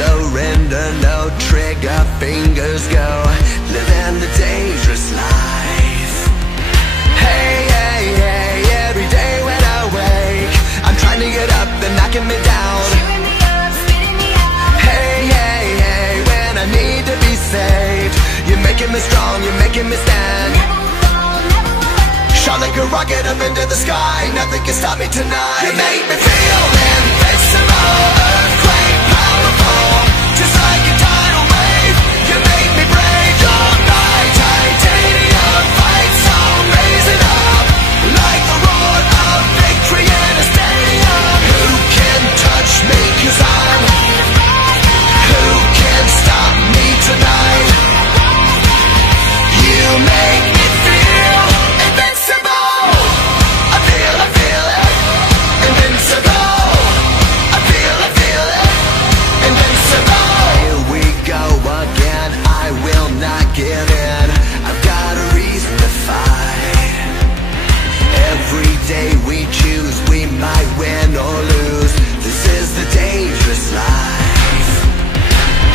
surrender, no trigger fingers go, living the dangerous life. Hey, hey, hey, every day when I wake, I'm trying to get up, they're knocking me down. Cheering me up, spitting me out. Hey, hey, hey, when I need to be saved, you're making me strong, you're making me stand. Never will fall, never will let. Shot like a rocket up into the sky, nothing can stop me tonight. You make me feel invincible, earthquake powerful, just like a tidal wave. You make me brave, you're my titanium fight song, raising up like the roar of victory in a stadium. Who can touch me, 'cause I'm, who can stop me tonight? You make me feel invincible. I feel it, invincible. I feel it, invincible. Here we go again, I will not give in. I've got a reason to fight. Every day we choose, we might win or lose. This is the dangerous life.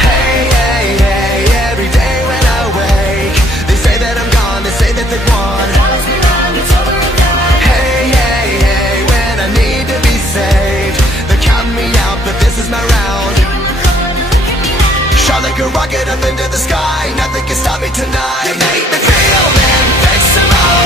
Hey, hey, hey, every day when I wake, they say that I'm gone, they say that they've won. Promise me wrong, it's over and done. Hey, hey, hey, when I need to be saved, they're counting me out, but this is my round. You're in the corner, look at me now. Shot like a rocket up into the sky, nothing can stop me tonight. You make me feel invincible,